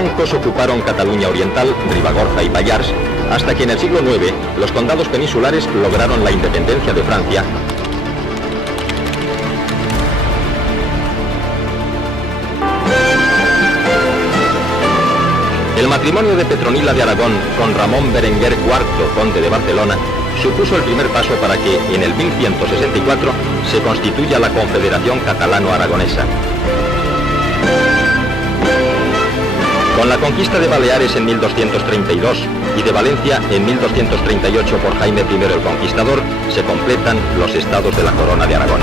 francos ocuparon Cataluña Oriental, Ribagorza y Pallars, hasta que en el siglo IX los condados peninsulares lograron la independencia de Francia. El matrimonio de Petronila de Aragón con Ramón Berenguer IV, conde de Barcelona, supuso el primer paso para que, en el 1164, se constituya la Confederación Catalano-Aragonesa. Con la conquista de Baleares en 1232 y de Valencia en 1238 por Jaime I el Conquistador, se completan los estados de la Corona de Aragón.